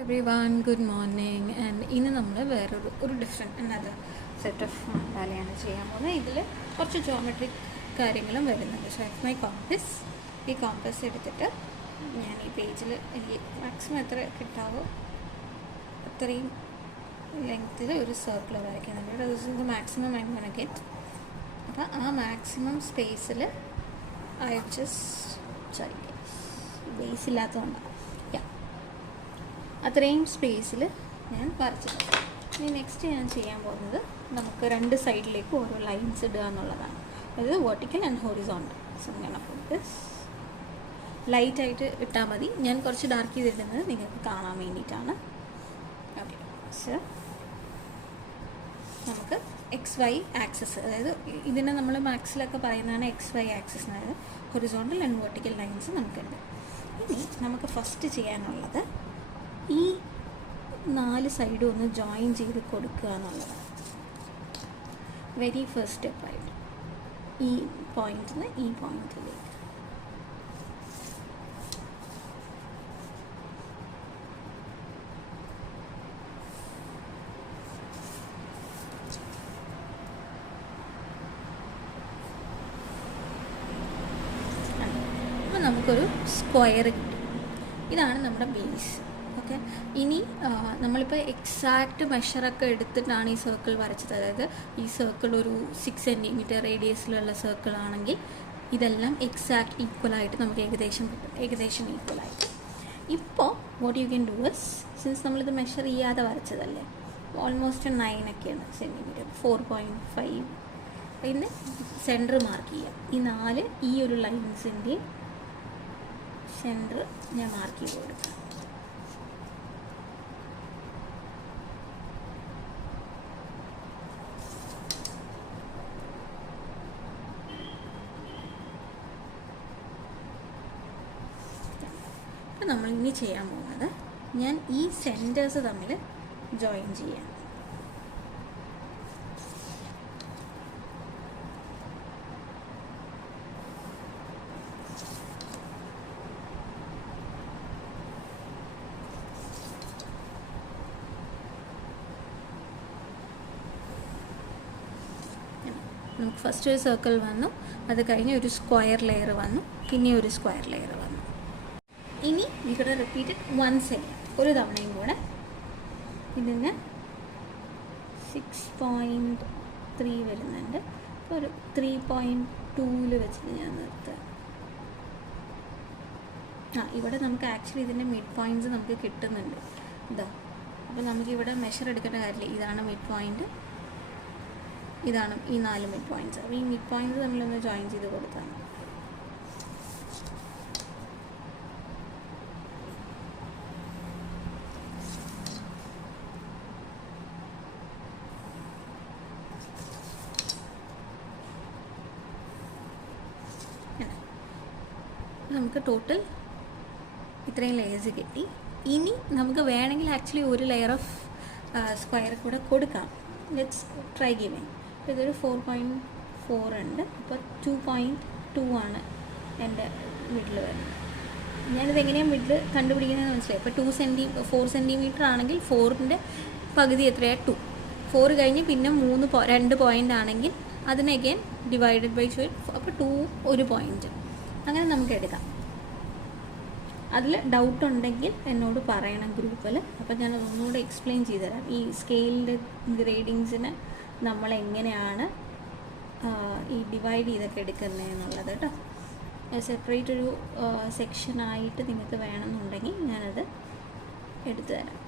Everyone, good morning. And ഇന്ന് നമ്മൾ വേറൊരു ഡിഫറെൻറ്റ് അനദർ സെറ്റ് ഓഫ് മണ്ടാലയാണ് ചെയ്യാൻ പോകുന്നത്. ഇതിൽ കുറച്ച് ജോമെട്രിക് കാര്യങ്ങളും വരുന്നുണ്ട്. സോ മൈ കോമ്പസ്, ഈ കോമ്പസ് എടുത്തിട്ട് ഞാൻ ഈ പേജിൽ എനിക്ക് മാക്സിമം എത്ര കിട്ടാവോ അത്രയും ലെങ്ത്തിൽ ഒരു സർക്കിൾ വരയ്ക്കുന്നുണ്ട്. This is the maximum I gonna get. അപ്പോൾ ആ മാക്സിമം സ്പേസിൽ ഐ ജസ്റ്റ് ബേസ് ഇല്ലാത്തതുകൊണ്ടാണ് അത്രയും സ്പേസിൽ ഞാൻ വരച്ചിട്ടുണ്ട്. ഇനി നെക്സ്റ്റ് ഞാൻ ചെയ്യാൻ പോകുന്നത് നമുക്ക് രണ്ട് സൈഡിലേക്ക് ഓരോ ലൈൻസ് ഇടുക എന്നുള്ളതാണ്. അതായത് വെർട്ടിക്കൽ ആൻഡ് ഹൊറിസോണ്ടൽ. സോ ഞാൻ അപ്പോൾ ലൈറ്റായിട്ട് ഇട്ടാൽ മതി. ഞാൻ കുറച്ച് ഡാർക്ക് ചെയ്തിടുന്നത് നിങ്ങൾക്ക് കാണാൻ വേണ്ടിയിട്ടാണ്. ഓക്കെ, സോ നമുക്ക് എക്സ് വൈ ആക്സിസ്, അതായത് ഇതിനെ നമ്മൾ മാത്സിലൊക്കെ പറയുന്നതാണ് എക്സ് വൈ ആക്സിസ്, അതായത് ഹൊറിസോണ്ടൽ ആൻഡ് വെർട്ടിക്കൽ ലൈൻസ് നമുക്കുണ്ട്. ഇനി നമുക്ക് ഫസ്റ്റ് ചെയ്യാനുള്ളത് ഈ 4 സൈഡും ഒന്ന് ജോയിൻ ചെയ്ത് കൊടുക്കുക എന്നുള്ളതാണ്. വെരി ഫസ്റ്റ് സ്റ്റെപ്പായിട്ട് ഈ പോയിന്റിൽ നിന്ന് ഈ പോയിന്റിലേക്ക് അപ്പോൾ നമുക്കൊരു സ്ക്വയർ കിട്ടും. ഇതാണ് നമ്മുടെ ബേസ്. ഓക്കെ, ഇനി നമ്മളിപ്പോൾ എക്സാക്റ്റ് മെഷറൊക്കെ എടുത്തിട്ടാണ് ഈ സർക്കിൾ വരച്ചത്. അതായത് ഈ സർക്കിൾ ഒരു 6 സെൻറ്റിമീറ്റർ റേഡിയസിലുള്ള സർക്കിൾ ആണെങ്കിൽ ഇതെല്ലാം എക്സാക്റ്റ് ഈക്വലായിട്ട് നമുക്ക് ഏകദേശം ഈക്വലായിട്ട്. ഇപ്പോൾ what you can do is, since നമ്മളിത് മെഷർ ചെയ്യാതെ വരച്ചതല്ലേ, ഓൾമോസ്റ്റ് 9 ഒക്കെയാണ് സെൻറ്റിമീറ്റർ, 4.5. പിന്നെ സെൻറ്റർ മാർക്ക് ചെയ്യാം. ഈ 4 ഈ ഒരു ലൈൻസിൻ്റെ സെൻറ്റർ ഞാൻ മാർക്ക് ചെയ്ത് കൊടുക്കാം. അപ്പോൾ നമ്മൾ ഇനി ചെയ്യാൻ പോകുന്നത്, ഞാൻ ഈ സെൻറ്റേഴ്സ് തമ്മിൽ ജോയിൻ ചെയ്യാം. നമുക്ക് ഫസ്റ്റ് ഒരു സർക്കിൾ വന്നു, അത് കഴിഞ്ഞ് ഒരു സ്ക്വയർ ലെയർ വന്നു, പിന്നെ ഒരു സ്ക്വയർ ലെയർ വന്നു. ഇനി ഇവിടെ റിപ്പീറ്റ് ഇറ്റ് വൺസ് അഗൈൻ, ഒരു തവണയും കൂടെ. ഇതിന് 6.3 വരുന്നുണ്ട്. അപ്പോൾ ഒരു 3.2 വെച്ചിട്ട് ഞാൻ നിർത്തുക. ഇവിടെ നമുക്ക് ആക്ച്വലി ഇതിൻ്റെ മിഡ് പോയിൻറ്റ്സ് നമുക്ക് കിട്ടുന്നുണ്ട്. ഇതാ, അപ്പോൾ നമുക്കിവിടെ മെഷർ എടുക്കേണ്ട കാര്യമില്ല. ഇതാണ് മിഡ് പോയിൻറ്റ്, ഇതാണ് ഈ 4 മിഡ് പോയിൻറ്റ്സ്. അപ്പോൾ ഈ മിഡ് പോയിൻറ്റ്സ് തമ്മിലൊന്ന് ജോയിൻ ചെയ്ത് കൊടുത്താണ്. നമുക്ക് ടോട്ടൽ ഇത്രയും ലെയേഴ്സ് കിട്ടി. ഇനി നമുക്ക് വേണമെങ്കിൽ ആക്ച്വലി ഒരു ലെയർ ഓഫ് സ്ക്വയർ കൂടെ കൊടുക്കാം. Let's try giving. അപ്പോൾ ഇതൊരു 4.4 ഉണ്ട്. അപ്പോൾ 2.2 ആണ് എൻ്റെ മിഡിൽ വരുന്നത്. ഞാനിത് എങ്ങനെയാണ് മിഡിൽ കണ്ടുപിടിക്കുന്നതെന്ന് മനസ്സിലായി. ഇപ്പോൾ 4 സെൻറ്റിമീറ്റർ ആണെങ്കിൽ 4ൻ്റെ പകുതി എത്രയാണ്? 2. 4 കഴിഞ്ഞ് പിന്നെ 2 പോയിൻ്റ് ആണെങ്കിൽ അതിനെ അഗൈൻ ഡിവൈഡഡ് ബൈ 12. അപ്പോൾ 2 ഒരു പോയിൻറ്റ്. അങ്ങനെ നമുക്ക് എടുക്കാം. അതിൽ ഡൗട്ട് ഉണ്ടെങ്കിൽ എന്നോട് പറയണം ഗ്രൂപ്പിൽ. അപ്പോൾ ഞാൻ ഒന്നുകൂടെ എക്സ്പ്ലെയിൻ ചെയ്തുതരാം. ഈ സ്കെയിലിൻ്റെ ഗ്രേഡിങ്സിന് നമ്മളെങ്ങനെയാണ് ഈ ഡിവൈഡ് ചെയ്തൊക്കെ എടുക്കുന്നതെന്നുള്ളത് കേട്ടോ. സെപ്പറേറ്റ് ഒരു സെക്ഷനായിട്ട് നിങ്ങൾക്ക് വേണമെന്നുണ്ടെങ്കിൽ ഞാനത് എടുത്തു തരാം.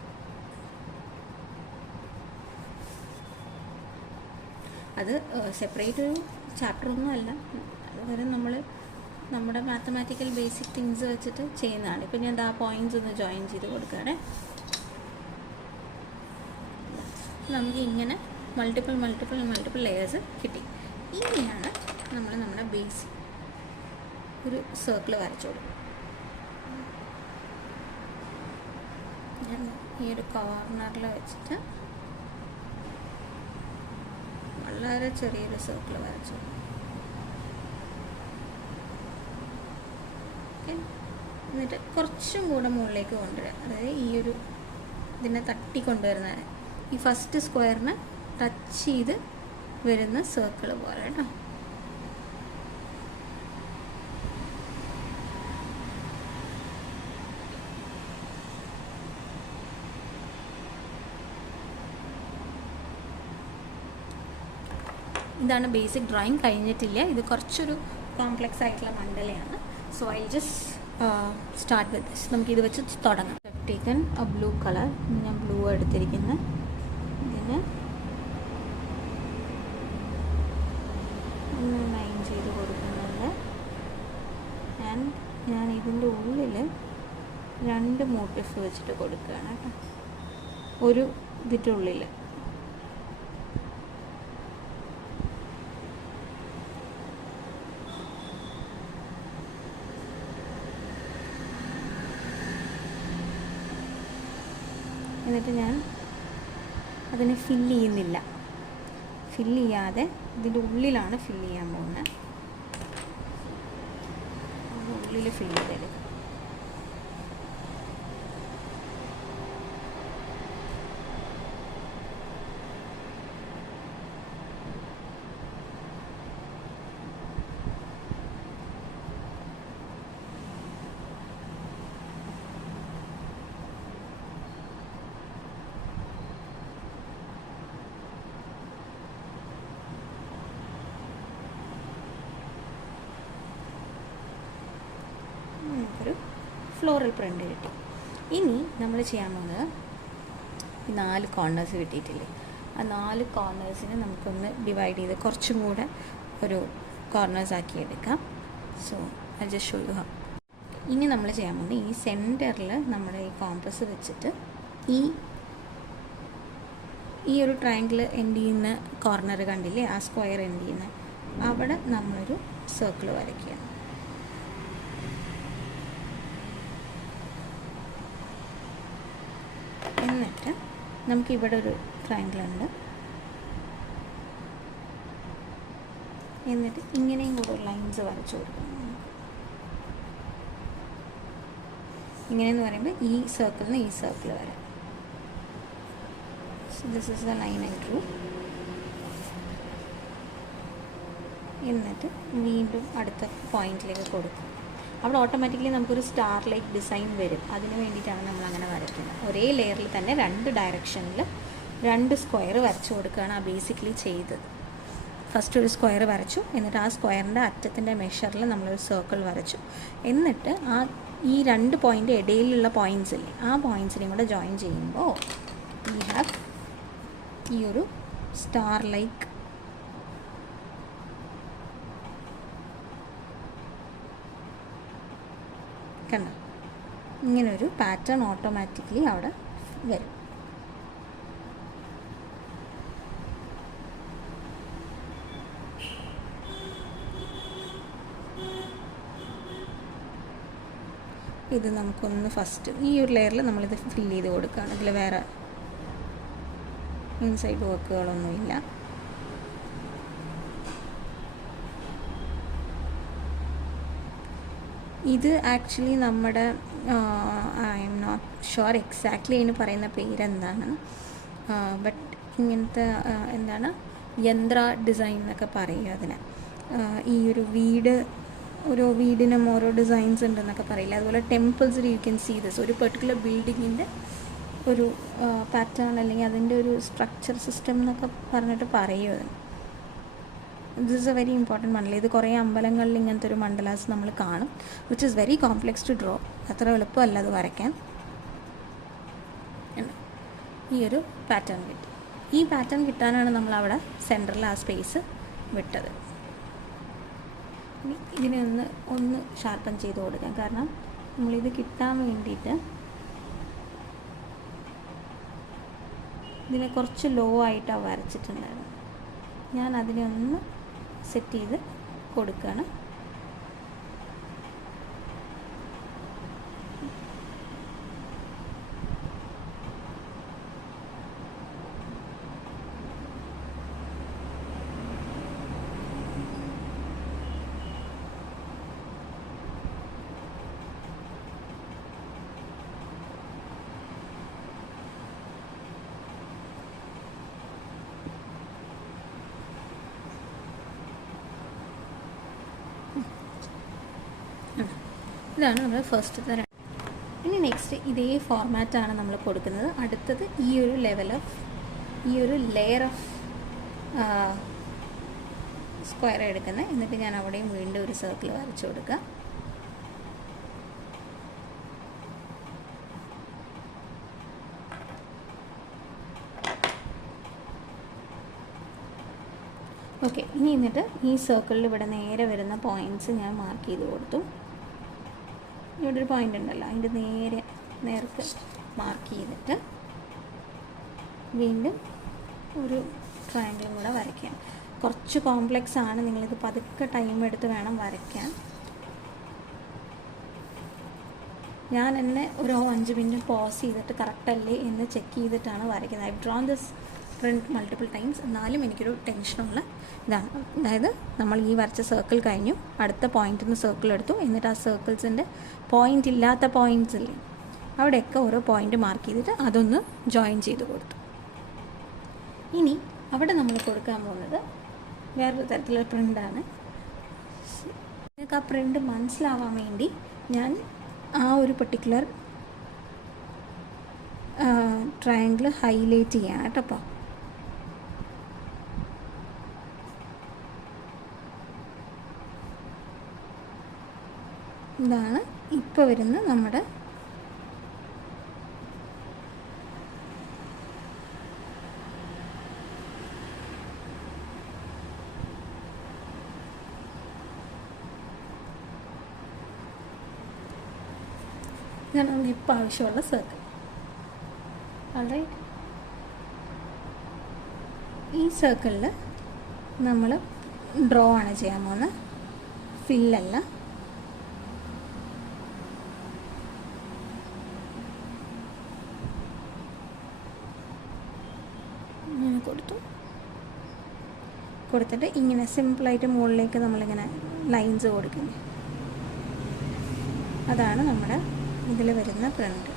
അത് സെപ്പറേറ്റ് ഒരു ചാപ്റ്ററൊന്നും അല്ല, അതുവരെ നമ്മുടെ മാത്തമാറ്റിക്കൽ ബേസിക് തിങ്സ് വെച്ചിട്ട് ചെയ്യുന്നതാണ്. ഇപ്പോൾ ഞാൻ ആ പോയിൻറ്റ്സ് ഒന്ന് ജോയിൻ ചെയ്ത് കൊടുക്കുകയാണേ. നമുക്ക് ഇങ്ങനെ മൾട്ടിപ്പിൾ ലെയേഴ്സ് കിട്ടി. ഇനിയാണ് നമ്മൾ നമ്മുടെ ബേസ് ഒരു സർക്കിൾ വരച്ചു കൊടുക്കും. ഞാൻ ഈ ഒരു കോർണറിൽ വെച്ചിട്ട് വളരെ ചെറിയൊരു സർക്കിൾ വരച്ചു. എന്നിട്ട് കുറച്ചും കൂടെ മുകളിലേക്ക് കൊണ്ടുവരിക. അതായത് ഈ ഒരു ഇതിനെ തട്ടിക്കൊണ്ടുവരുന്ന ഈ ഫസ്റ്റ് സ്ക്വയറിന് ടച്ച് ചെയ്ത് വരുന്ന സർക്കിൾ പോലെ കേട്ടോ. ഇതാണ് ബേസിക് ഡ്രോയിങ്. കഴിഞ്ഞിട്ടില്ല, ഇത് കുറച്ചൊരു കോംപ്ലക്സ് ആയിട്ടുള്ള മണ്ഡലയാണ്. So I just start with this. നമുക്കിത് വെച്ച് തുടങ്ങാം. Taken a blue colour. ഞാൻ ബ്ലൂ എടുത്തിരിക്കുന്നത്. ഇതിന് ഒന്ന് ലൈൻ ചെയ്ത് കൊടുക്കുന്നുണ്ട്. ആൻഡ് ഞാൻ ഇതിൻ്റെ ഉള്ളിൽ 2 മോട്ടീഫ് വെച്ചിട്ട് കൊടുക്കുകയാണ് കേട്ടോ. ഒരു ഇതിൻ്റെ ഉള്ളിൽ എന്നിട്ട് ഞാൻ അതിനെ ഫില്ല് ചെയ്യുന്നില്ല. ഫില്ല് ചെയ്യാതെ ഇതിൻ്റെ ഉള്ളിലാണ് ഫില്ല് ചെയ്യാൻ പോകുന്നത്. ഉള്ളിൽ ഫില്ല് ചെയ്തെടുക്കും. നമുക്കൊരു ഫ്ലോറൽ പ്രിൻ്റ് കിട്ടി. ഇനി നമ്മൾ ചെയ്യാൻ പോകുന്നത് ഈ 4 കോർണേഴ്സ് കിട്ടിയിട്ടില്ലേ, ആ 4 കോർണേഴ്സിനെ നമുക്കൊന്ന് ഡിവൈഡ് ചെയ്ത് കുറച്ചും കൂടെ ഒരു കോർണേഴ്സ് ആക്കി എടുക്കാം. So I just show you how. ഇനി നമ്മൾ ചെയ്യാൻ പോകുന്നത് ഈ സെൻറ്ററിൽ നമ്മുടെ ഈ കോമ്പസ് വെച്ചിട്ട് ഈ ഒരു ട്രയാങ്കിൾ എൻഡ് ചെയ്യുന്ന കോർണർ കണ്ടില്ലേ, ആ സ്ക്വയർ എൻഡ് ചെയ്യുന്ന അവിടെ നമ്മളൊരു സർക്കിൾ വരയ്ക്കുകയാണ്. എന്നിട്ട് നമുക്കിവിടെ ഒരു ട്രയാങ്കിൾ ഉണ്ട്. എന്നിട്ട് ഇങ്ങനെയും കൂടെ ലൈൻസ് വരച്ചു കൊടുക്കണം. ഇങ്ങനെയെന്ന് പറയുമ്പോൾ ഈ സർക്കിളിന് ഈ സർക്കിൾ വരെ. So this is the line I Drew. എന്നിട്ട് വീണ്ടും അടുത്ത പോയിന്റിലേക്ക് കൊടുക്കും. അവിടെ ഓട്ടോമാറ്റിക്കലി നമുക്കൊരു സ്റ്റാർ ലൈക്ക് ഡിസൈൻ വരും. അതിന് വേണ്ടിയിട്ടാണ് നമ്മൾ അങ്ങനെ വരയ്ക്കുന്നത്. ഒരേ ലെയറിൽ തന്നെ 2 ഡയറക്ഷനിൽ 2 സ്ക്വയർ വരച്ചു കൊടുക്കുകയാണ് ആ ബേസിക്കലി ചെയ്തത്. ഫസ്റ്റ് ഒരു സ്ക്വയർ വരച്ചു, എന്നിട്ട് ആ സ്ക്വയറിൻ്റെ അറ്റത്തിൻ്റെ മെഷറിൽ നമ്മളൊരു സർക്കിൾ വരച്ചു. എന്നിട്ട് ഈ 2 പോയിൻ്റ് ഇടയിലുള്ള പോയിൻറ്റ്സ് ഇല്ലേ, ആ പോയിൻറ്റ്സിനെയും കൂടെ ജോയിൻ ചെയ്യുമ്പോൾ വി ഹാവ് ഈ ഒരു സ്റ്റാർ ലൈക്ക് കണ്ടോ, ഇങ്ങനൊരു പാറ്റേൺ ഓട്ടോമാറ്റിക്കലി അവിടെ വരും. ഇത് നമുക്കൊന്ന് ഫസ്റ്റ് ഈ ഒരു ലെയറിൽ നമ്മളിത് ഫില്ല് ചെയ്ത് കൊടുക്കുകയാണ്. ഇതിൽ വേറെ ഇൻസൈഡ് വർക്കുകളൊന്നുമില്ല. ഇത് ആക്ച്വലി നമ്മുടെ I'm not sure exactly അതിന് പറയുന്ന പേരെന്താണ്, ബട്ട് ഇങ്ങനത്തെ എന്താണ് യന്ത്ര ഡിസൈൻ എന്നൊക്കെ പറയും അതിന്. ഈ ഒരു ഓരോ വീടിനും ഓരോ ഡിസൈൻസ് ഉണ്ടെന്നൊക്കെ പറയില്ല, അതുപോലെ ടെമ്പിൾസിൽ യു ക്യാൻ സീ ദിസ്. ഒരു പെർട്ടിക്കുലർ ബിൽഡിങ്ങിൻ്റെ ഒരു പാറ്റേൺ അല്ലെങ്കിൽ അതിൻ്റെ ഒരു സ്ട്രക്ചർ സിസ്റ്റം എന്നൊക്കെ പറഞ്ഞിട്ട് പറയും അതിന്. This is a very important mandalam. ഇത് കുറേ അമ്പലങ്ങളിൽ ഇങ്ങനത്തെ ഒരു മണ്ഡലാസ് നമ്മൾ കാണും, which is very complex to draw. അത്ര എളുപ്പമല്ല അത് വരയ്ക്കാൻ. ഈ ഒരു പാറ്റേൺ കിട്ടി. ഈ പാറ്റേൺ കിട്ടാനാണ് നമ്മളവിടെ സെൻറ്ററിൽ ആ സ്പേസ് വിട്ടത്. ഇതിനെ ഒന്ന് ഷാർപ്പൻ ചെയ്ത് കൊടുക്കാം. കാരണം നമ്മളിത് കിട്ടാൻ വേണ്ടിയിട്ട് ഇതിനെ കുറച്ച് ലോ ആയിട്ടാണ് വരച്ചിട്ടുണ്ടായിരുന്നു. ഞാൻ അതിനെ ഒന്ന് സെറ്റ് ചെയ്ത് കൊടുക്കുകയാണ്. ഇതാണ് നമ്മുടെ ഫസ്റ്റത്തെ. ഇനി നെക്സ്റ്റ് ഇതേ ഫോർമാറ്റാണ് നമ്മൾ കൊടുക്കുന്നത്. അടുത്തത് ഈ ഒരു ലെയർ ഓഫ് സ്ക്വയർ എടുക്കുന്നത്. എന്നിട്ട് ഞാൻ അവിടെയും വീണ്ടും ഒരു സർക്കിൾ വരച്ചു കൊടുക്കുക. ഓക്കെ, ഇനി എന്നിട്ട് ഈ സർക്കിളിൽ ഇവിടെ നേരെ വരുന്ന പോയിൻറ്റ്സ് ഞാൻ മാർക്ക് ചെയ്ത് കൊടുത്തു. ഇവിടെ ഒരു പോയിൻ്റ് ഉണ്ടല്ലോ, അതിൻ്റെ നേർക്ക് മാർക്ക് ചെയ്തിട്ട് വീണ്ടും ഒരു ട്രയാങ്കിളും കൂടെ വരയ്ക്കാം. കുറച്ച് കോംപ്ലെക്സ് ആണ്, നിങ്ങളിത് പതുക്കെ ടൈം എടുത്ത് വേണം വരയ്ക്കാൻ. ഞാൻ എന്നെ ഒരു 5 മിനിറ്റ് പോസ് ചെയ്തിട്ട് കറക്റ്റല്ലേ എന്ന് ചെക്ക് ചെയ്തിട്ടാണ് വരയ്ക്കുന്നത്. I drawn this print multiple times. എന്നാലും എനിക്കൊരു ടെൻഷനുള്ള ഇതാണ്. അതായത് നമ്മൾ ഈ വരച്ച സർക്കിൾ കഴിഞ്ഞു, അടുത്ത പോയിന്റിൽ നിന്ന് സർക്കിൾ എടുത്തു, എന്നിട്ട് ആ സർക്കിൾസിൻ്റെ പോയിൻ്റ് ഇല്ലാത്ത പോയിൻറ്റ്സ് ഇല്ലേ, അവിടെയൊക്കെ ഓരോ പോയിൻ്റ് മാർക്ക് ചെയ്തിട്ട് അതൊന്ന് ജോയിൻ ചെയ്ത് കൊടുത്തു. ഇനി അവിടെ നമ്മൾ കൊടുക്കാൻ പോകുന്നത് വേറൊരു തരത്തിലുള്ള പ്രിൻ്റാണ്. നിങ്ങൾക്ക് ആ പ്രിൻ്റ് മനസ്സിലാവാൻ വേണ്ടി ഞാൻ ആ ഒരു പെർട്ടിക്കുലർ ട്രയാങ്കിൾ ഹൈലൈറ്റ് ചെയ്യാണ് കേട്ടോ. അപ്പോൾ ഇതാണ് ഇപ്പോൾ വരുന്ന നമ്മുടെ ഇതാണ് നമുക്ക് ഇപ്പോൾ ആവശ്യമുള്ള സർക്കിൾ. ഓൾറൈറ്റ്, ഈ സർക്കിളിൽ നമ്മൾ ഡ്രോ ആണ് ചെയ്യാൻ പോകുന്നത്, ഫില്ലല്ല. ഇങ്ങനെ കൊടുത്തിട്ട് ഇങ്ങനെ സിമ്പിളായിട്ട് മുകളിലേക്ക് നമ്മളിങ്ങനെ ലൈൻസ് കൊടുക്കുന്നത്. അതാണ് നമ്മുടെ ഇതിൽ വരുന്ന പ്രിൻ്റ്.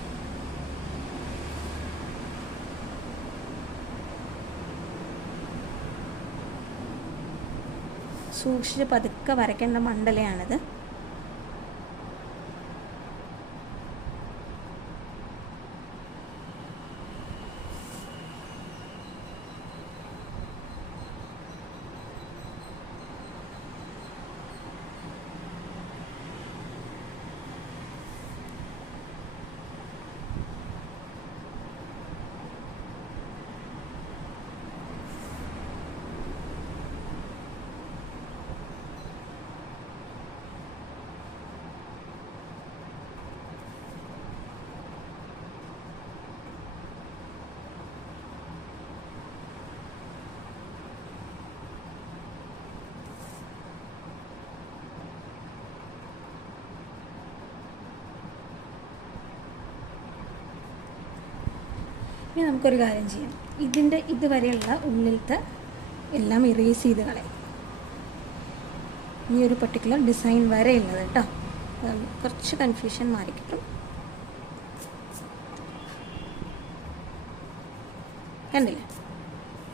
സൂക്ഷിച്ച് പതുക്കെ വരയ്ക്കേണ്ട മണ്ഡലയാണിത്. ഇനി നമുക്കൊരു കാര്യം ചെയ്യാം. ഇതിൻ്റെ ഇതുവരെയുള്ള ഉള്ളിലത്തെ എല്ലാം ഇറേസ് ചെയ്ത് കളയും. ഈ ഒരു പർട്ടിക്കുലർ ഡിസൈൻ വരെയുള്ളത് കേട്ടോ. കുറച്ച് കൺഫ്യൂഷൻ മാറിക്കിട്ടും. കണ്ടില്ലേ,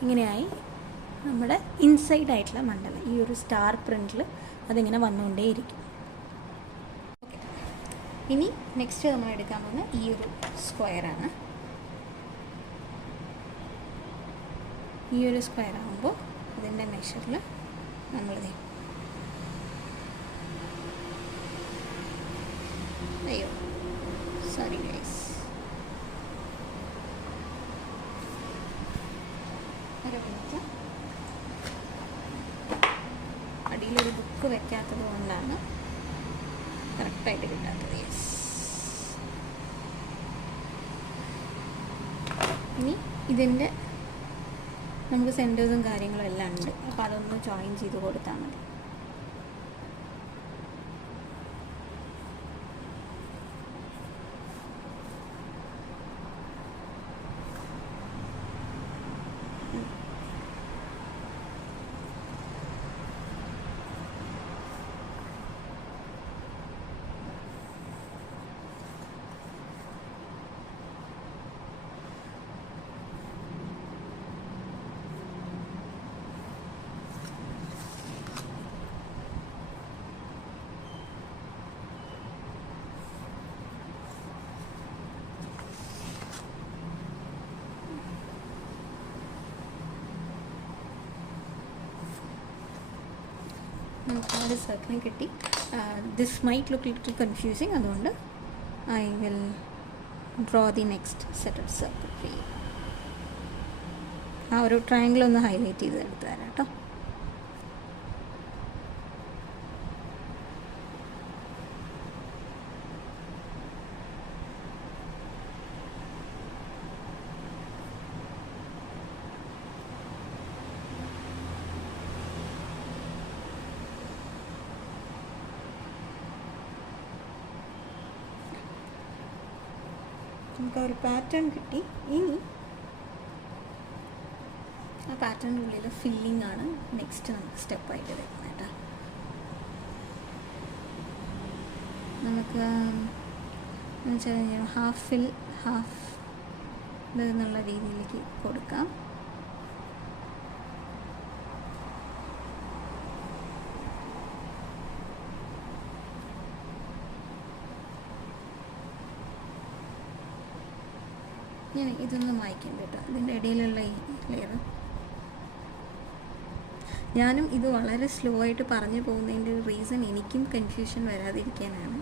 ഇങ്ങനെയായി നമ്മുടെ ഇൻസൈഡ് ആയിട്ടുള്ള മണ്ഡലം. ഈ ഒരു സ്റ്റാർ പ്രിൻറ്റിൽ അതിങ്ങനെ വന്നുകൊണ്ടേയിരിക്കും. ഓക്കെ, ഇനി നെക്സ്റ്റ് നമ്മൾ എടുക്കാൻ പോകുന്ന ഈ ഒരു സ്ക്വയറാണ്. ഈ ഒരു സ്ക്വയർ ആകുമ്പോൾ അതിൻ്റെ മെഷറിൽ നമ്മളിത് സോറി ഗൈസ്, ഒരു മിനിറ്റ്. അടിയിലൊരു ബുക്ക് വെക്കാത്തത് കൊണ്ടാണ് കറക്റ്റായിട്ട് കിട്ടാത്തത്. യെസ്, ഇനി ഇതിൻ്റെ നമുക്ക് സെൻറ്റേഴ്സും കാര്യങ്ങളും എല്ലാം ഉണ്ട്. അപ്പോൾ അതൊന്ന് ജോയിൻ ചെയ്ത് കൊടുത്താൽ മതി. നമുക്ക് ആ ഒരു സർക്കിളും കിട്ടി. This might look little confusing, അതുകൊണ്ട് I will draw the next set of circle for you. ആ ഒരു ട്രയാങ്കിൾ ഒന്ന് ഹൈലൈറ്റ് ചെയ്ത് എടുത്ത് തരാം കേട്ടോ. നമുക്ക് ഒരു പാറ്റേൺ കിട്ടി. ഇനി ആ പാറ്റേണിൻ്റെ ഉള്ളിൽ ഫില്ലിംഗ് ആണ് നെക്സ്റ്റ് നമുക്ക് സ്റ്റെപ്പായിട്ട് വരുന്നത് കേട്ടോ. നമുക്ക് എന്ന് വെച്ച് കഴിഞ്ഞാൽ ഹാഫ് ഫിൽ ഹാഫ് ഇത് എന്നുള്ള രീതിയിലേക്ക് കൊടുക്കാം. ഞാൻ ഇതൊന്നും വായിക്കാം കേട്ടോ, ഇതിൻ്റെ ഇടയിലുള്ള ഈ ലെയർ. ഞാനും ഇത് വളരെ സ്ലോ ആയിട്ട് പറഞ്ഞു പോകുന്നതിൻ്റെ റീസൺ എനിക്കും കൺഫ്യൂഷൻ വരാതിരിക്കാനാണ്.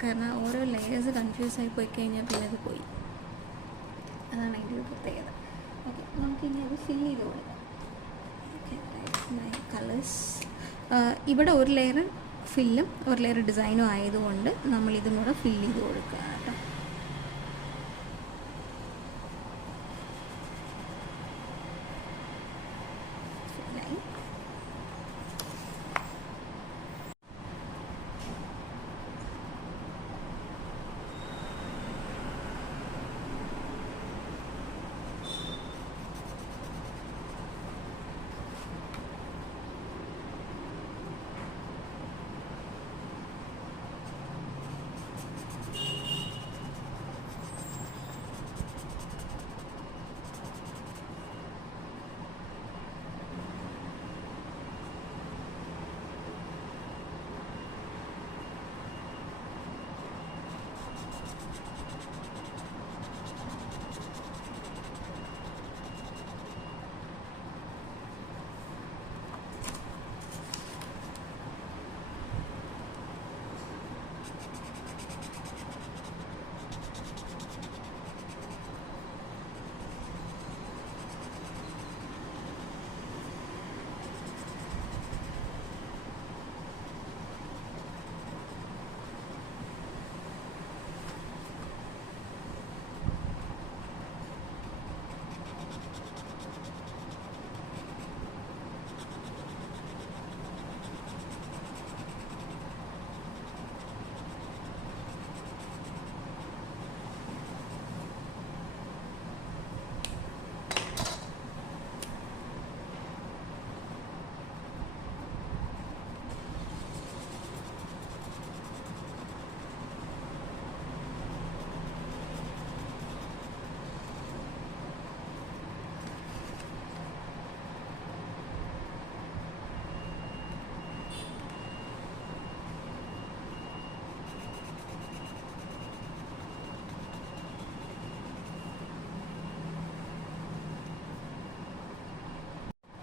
കാരണം ഓരോ ലെയേഴ്സ് കൺഫ്യൂസ് ആയി പോയി കഴിഞ്ഞാൽ പിന്നെ അത് പോയി. അതാണ് അതിൻ്റെ ഒരു പ്രത്യേകത. ഓക്കെ, നമുക്കിനി അത് ഫില്ല് ചെയ്ത് കൊടുക്കാം. ഓക്കെ, കളേഴ്സ് ഇവിടെ ഒരു ലെയർ ഫില്ലും ഒരു ലെയർ ഡിസൈനും ആയതുകൊണ്ട് നമ്മളിതും കൂടെ ഫില്ല് ചെയ്ത് കൊടുക്കുക കേട്ടോ.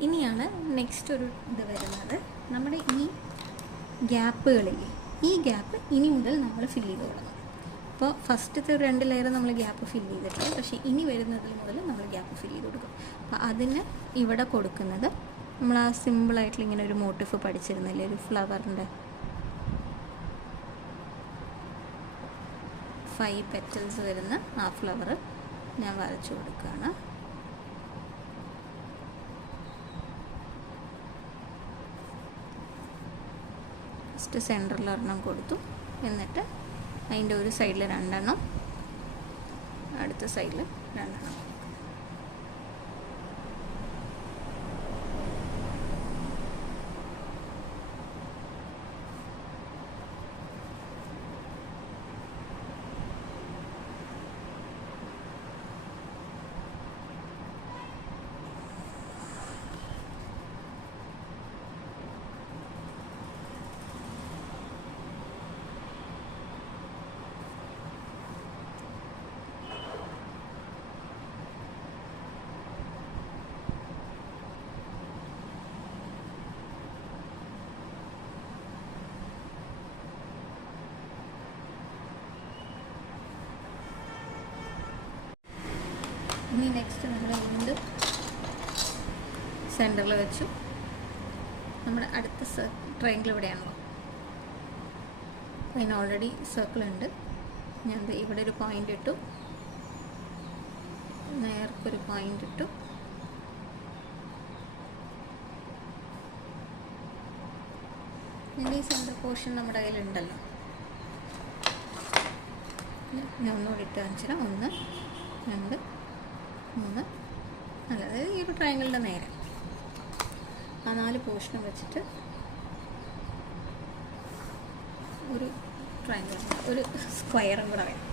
ഇനിയാണ് നെക്സ്റ്റ് ഒരു ഇത് വരുന്നത്. നമ്മുടെ ഈ ഗ്യാപ്പുകളില്ലേ, ഈ ഗ്യാപ്പ് ഇനി മുതൽ നമ്മൾ ഫില്ല് ചെയ്ത് തുടങ്ങും. അപ്പോൾ ഫസ്റ്റത്തെ 2 ലെയർ നമ്മൾ ഗ്യാപ്പ് ഫില്ല് ചെയ്തിട്ടുണ്ട്, പക്ഷേ ഇനി വരുന്നതിൽ മുതൽ നമ്മൾ ഗ്യാപ്പ് ഫില്ല് ചെയ്ത് കൊടുക്കും. അപ്പോൾ അതിന് ഇവിടെ കൊടുക്കുന്നത് നമ്മൾ ആ സിമ്പിളായിട്ടുള്ള ഇങ്ങനെ ഒരു മോട്ടിഫ് പഠിച്ചിരുന്നില്ലേ, ഒരു ഫ്ലവറിൻ്റെ 5 പെറ്റൽസ് വരുന്ന ആ ഫ്ലവർ ഞാൻ വരച്ചു കൊടുക്കുകയാണ്. ഫസ്റ്റ് സെൻറ്ററിൽ ഒരെണ്ണം കൊടുത്തു, എന്നിട്ട് അതിൻ്റെ ഒരു സൈഡിൽ 2 എണ്ണം, അടുത്ത സൈഡിൽ 2 എണ്ണം. ഇനി നെക്സ്റ്റ് നമ്മൾ വീണ്ടും സെൻറ്ററിൽ വെച്ചു. നമ്മുടെ അടുത്ത ട്രയാങ്കിൾ ഇവിടെയാണല്ലോ, അതിന് ഓൾറെഡി സർക്കിൾ ഉണ്ട്. ഞാൻ ഇവിടെ ഒരു പോയിൻ്റ് ഇട്ടു, നേർക്കൊരു പോയിൻ്റ് ഇട്ടു. ഇനി സെൻറ്റർ പോർഷൻ നമ്മുടെ കയ്യിലുണ്ടല്ലോ, ഞാൻ ഒന്നുകൂടി ഇട്ട് കാണിച്ചാൽ 1 2 3 അതായത് ഈ ഒരു ട്രയാങ്കിളിൻ്റെ നേരെ ആ 4 പോർഷനും വെച്ചിട്ട് ഒരു ട്രയാങ്കിൾ, ഒരു സ്ക്വയറും കൂടെ വേണം.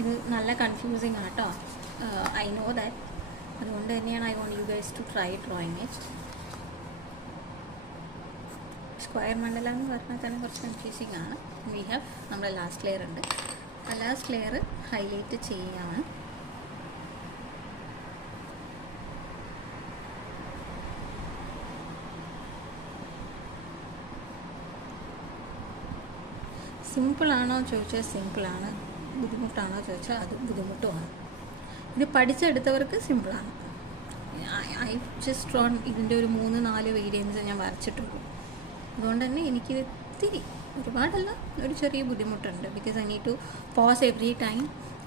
ഇത് നല്ല കൺഫ്യൂസിങ് ആണ് കേട്ടോ, ഐ നോ ദാറ്റ്. അതുകൊണ്ട് തന്നെയാണ് I want you guys to try drawing it. Square mandala എന്ന് പറഞ്ഞാൽ തന്നെ കുറച്ച് കൺഫ്യൂസിങ് ആണ്. വി ഹാവ് നമ്മുടെ ലാസ്റ്റ് ലെയർ ഉണ്ട്, ആ ലാസ്റ്റ് ലെയർ ഹൈലൈറ്റ് ചെയ്യുകയാണ്. സിമ്പിളാണോ ചോദിച്ചാൽ സിമ്പിളാണ്, ബുദ്ധിമുട്ടാണോ ചോദിച്ചാൽ അത് ബുദ്ധിമുട്ടുമാണ്. ഇത് പഠിച്ചെടുത്തവർക്ക് സിമ്പിളാണ്. ഐ ജസ്റ്റ് ഡ്രോൺ ഇതിൻ്റെ ഒരു 3-4 വേരിയൻസ് ഞാൻ വരച്ചിട്ടുള്ളൂ. അതുകൊണ്ട് തന്നെ എനിക്കിത് ഇത്തിരി, ഒരുപാടല്ല, ഒരു ചെറിയ ബുദ്ധിമുട്ടുണ്ട്. Because I need to pause every time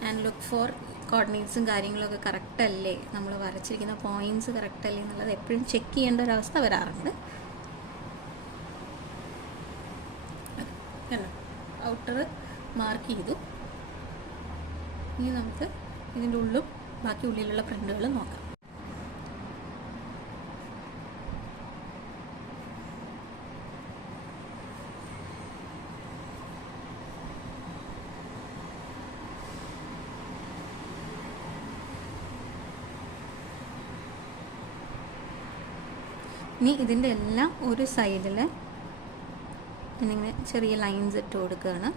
and look for കോർഡിനേറ്റ്സും കാര്യങ്ങളൊക്കെ കറക്റ്റല്ലേ, നമ്മൾ വരച്ചിരിക്കുന്ന പോയിൻറ്റ്സ് കറക്റ്റല്ലേ എന്നുള്ളത് എപ്പോഴും ചെക്ക് ചെയ്യേണ്ട ഒരവസ്ഥ വരാറുണ്ട്. ഔട്ടർ മാർക്ക് ചെയ്തു. ഇനി നമുക്ക് ഇതിൻ്റെ ഉള്ളും ബാക്കി ഉള്ളിലുള്ള പ്രിൻ്റുകൾ നോക്കാം. ഇനി ഇതിൻ്റെ എല്ലാം ഒരു സൈഡിൽ ഞാനിങ്ങനെ ചെറിയ ലൈൻസ് ഇട്ട് കൊടുക്കുകയാണ്.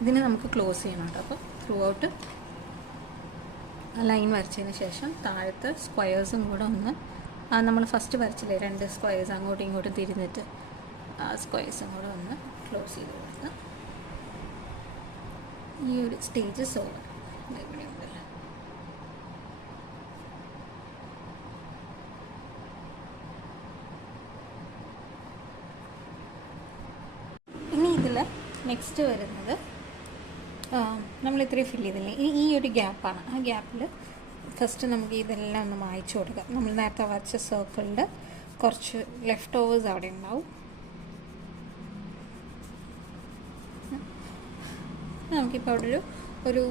ഇതിനെ നമുക്ക് ക്ലോസ് ചെയ്യണം കേട്ടോ. അപ്പോൾ ത്രൂ ഔട്ട് ലൈൻ വരച്ചതിന് ശേഷം താഴത്തെ സ്ക്വയേഴ്സും കൂടെ ഒന്ന്, നമ്മൾ ഫസ്റ്റ് വരച്ചില്ലേ 2 സ്ക്വയേഴ്സ് അങ്ങോട്ടും ഇങ്ങോട്ടും തിരിഞ്ഞിട്ട്, ആ സ്ക്വയേഴ്സും കൂടെ ഒന്ന് ക്ലോസ് ചെയ്ത് കൊടുക്കുക. ഈ ഒരു സ്റ്റേജ് സോൾവ് ഇവിടെ ഉണ്ടല്ലോ. ഇനി ഇതിൽ നെക്സ്റ്റ് വരുന്നത് നമ്മൾ ഇത്രയും ഫില്ല് ചെയ്തില്ലേ, ഈ ഒരു ഗ്യാപ്പാണ്. ആ ഗ്യാപ്പിൽ ഫസ്റ്റ് നമുക്ക് ഇതെല്ലാം ഒന്ന് മായ്ച്ചു കൊടുക്കാം. നമ്മൾ നേരത്തെ വരച്ച സർക്കിളിൽ കുറച്ച് ലെഫ്റ്റ് ഓവേഴ്സ് അവിടെ ഉണ്ടാവും. നമുക്കിപ്പോൾ അവിടെ ഒരു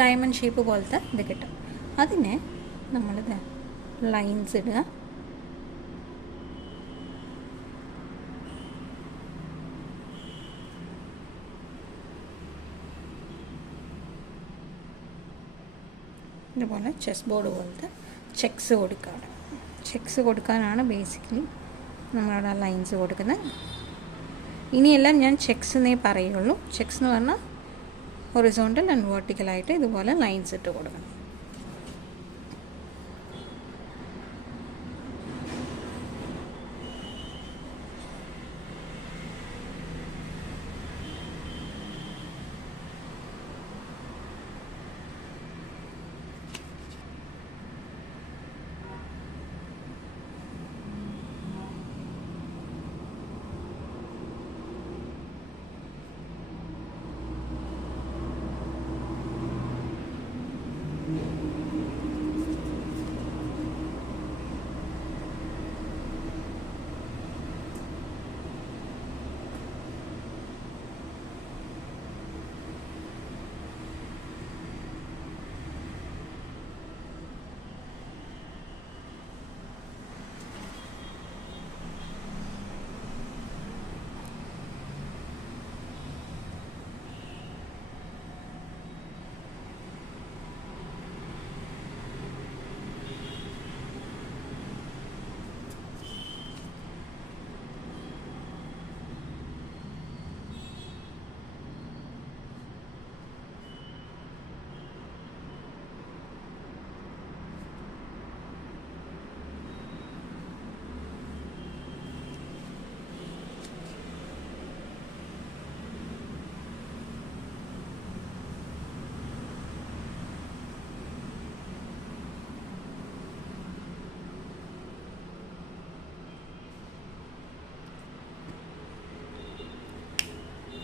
ഡയമണ്ട് ഷേപ്പ് പോലത്തെ ഇത് കിട്ടും. അതിനെ നമ്മളിത് ലൈൻസ് ഇടുക. ഇതുപോലെ ചെസ് ബോർഡ് പോലത്തെ ചെക്സ് കൊടുക്കാനാണ് ബേസിക്കലി നമ്മളവിടെ ലൈൻസ് കൊടുക്കുന്നത്. ഇനിയെല്ലാം ഞാൻ ചെക്സ് എന്നേ പറയുള്ളൂ. ചെക്സ് എന്ന് പറഞ്ഞാൽ ഹൊറിസോണ്ടൽ ആൻഡ് വെർട്ടിക്കലായിട്ട് ഇതുപോലെ ലൈൻസ് ഇട്ട് കൊടുക്കണം.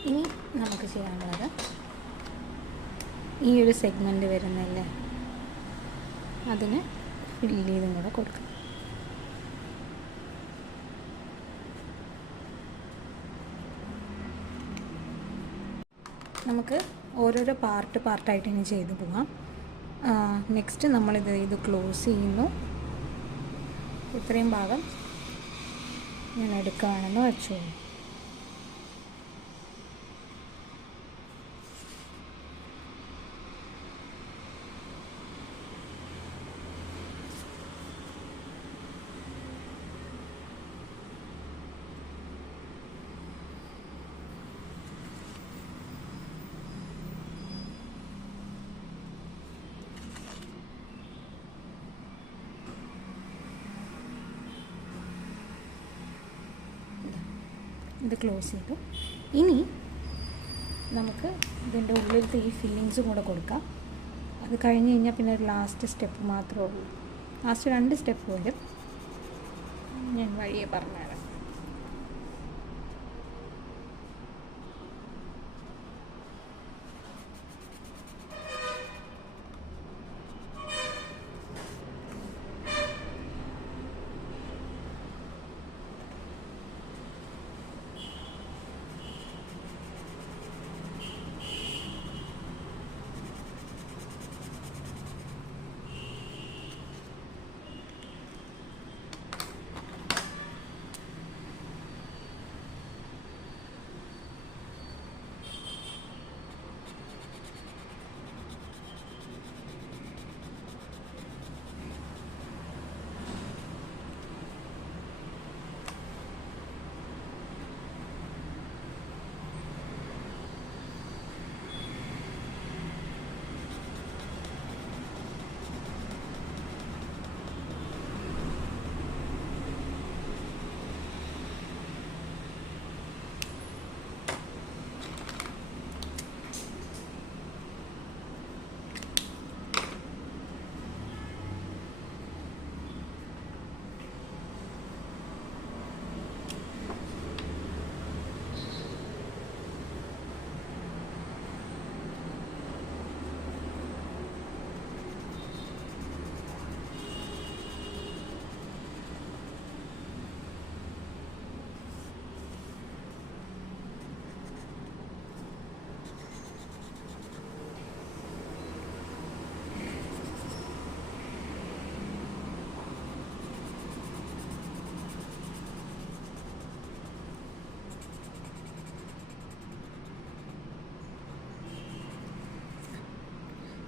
ഇനി നമുക്ക് ചെയ്യാനുള്ളത് ഈ ഒരു സെഗ്മെൻറ്റ് വരുന്നല്ലേ, അതിന് ഫില്ല് ചെയ്തും കൂടെ കൊടുക്കാം. നമുക്ക് ഓരോരോ പാർട്ടായിട്ട് ഇനി ചെയ്തു പോകാം. നെക്സ്റ്റ് ഇത് ക്ലോസ് ചെയ്യുന്നു. ഇത്രയും ഭാഗം ഞാൻ എടുക്കുകയാണെന്ന് വെച്ചോളൂ. ഇത് ക്ലോസ് ചെയ്തു. ഇനി നമുക്ക് ഇതിൻ്റെ ഉള്ളിലത്തെ ഈ ഫില്ലിങ്സും കൂടെ കൊടുക്കാം. അത് കഴിഞ്ഞ് കഴിഞ്ഞാൽ പിന്നെ ഒരു ലാസ്റ്റ് സ്റ്റെപ്പ് മാത്രമേ ഉള്ളൂ. ലാസ്റ്റ് 2 സ്റ്റെപ്പ് വരും, ഞാൻ വഴിയെ പറഞ്ഞുതരാം.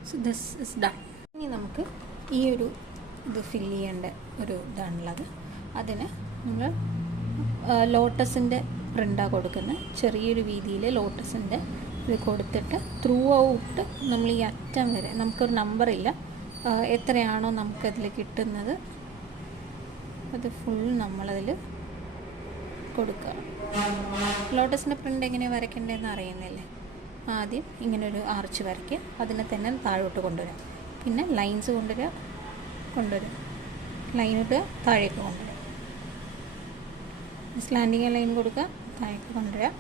So this is done. ഇനി നമുക്ക് ഈ ഒരു ഇത് ഫില്ല് ചെയ്യേണ്ട ഒരു ഇതാണുള്ളത്. അതിന് നമ്മൾ ലോട്ടസിൻ്റെ പ്രിൻ്റാണ് കൊടുക്കുന്നത്. ചെറിയൊരു വീതിയിൽ ലോട്ടസിൻ്റെ ഇത് കൊടുത്തിട്ട് ത്രൂ ഔട്ട് നമ്മൾ ഈ അറ്റം വരെ, നമുക്കൊരു നമ്പറില്ല, എത്രയാണോ നമുക്കതിൽ കിട്ടുന്നത് അത് ഫുൾ നമ്മളതിൽ കൊടുക്കുക. ലോട്ടസിൻ്റെ പ്രിൻ്റ് എങ്ങനെയാണ് വരയ്ക്കേണ്ടതെന്ന് അറിയുന്നില്ലേ? ആദ്യം ഇങ്ങനൊരു ആർച്ച് വരയ്ക്കുക, അതിനെ തന്നെ താഴോട്ട് കൊണ്ടുവരാം, പിന്നെ ലൈൻസ് കൊണ്ടുവരാം, ലൈനിട്ട് താഴേക്ക് കൊണ്ടുവരാം, സ്ലാൻഡിങ് ലൈൻ കൊടുക്കുക, താഴേക്ക് കൊണ്ടുവരാം.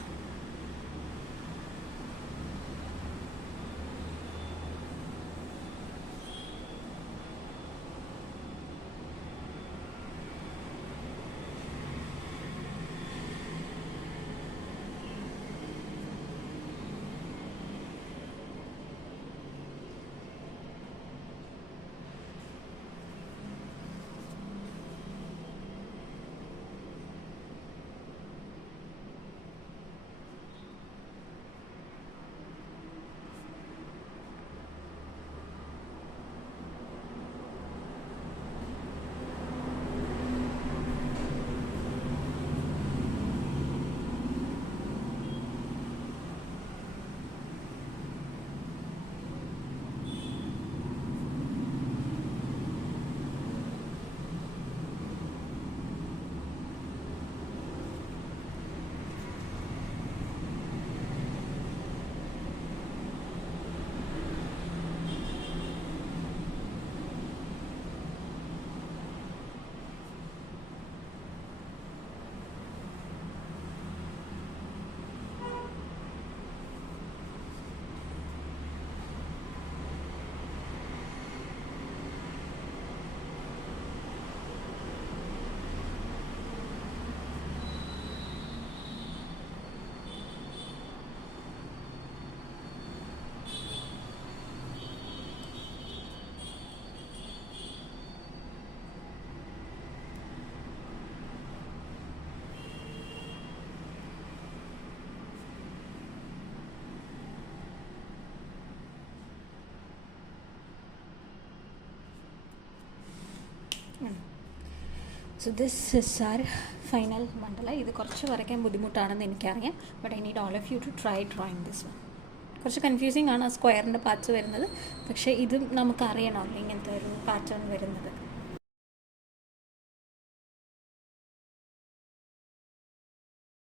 So this is our final mandala. ഇത് കുറച്ച് വരയ്ക്കാൻ ബുദ്ധിമുട്ടാണെന്ന് എനിക്കറിയാം, but I need all of you to try drawing this one. കുറച്ച് കൺഫ്യൂസിങ് ആണ് ആ സ്ക്വയറിൻ്റെ പാർട്സ് വരുന്നത്, പക്ഷേ ഇത് നമുക്കറിയണം ഇങ്ങനത്തെ ഒരു പാറ്റേൺ വരുന്നത്.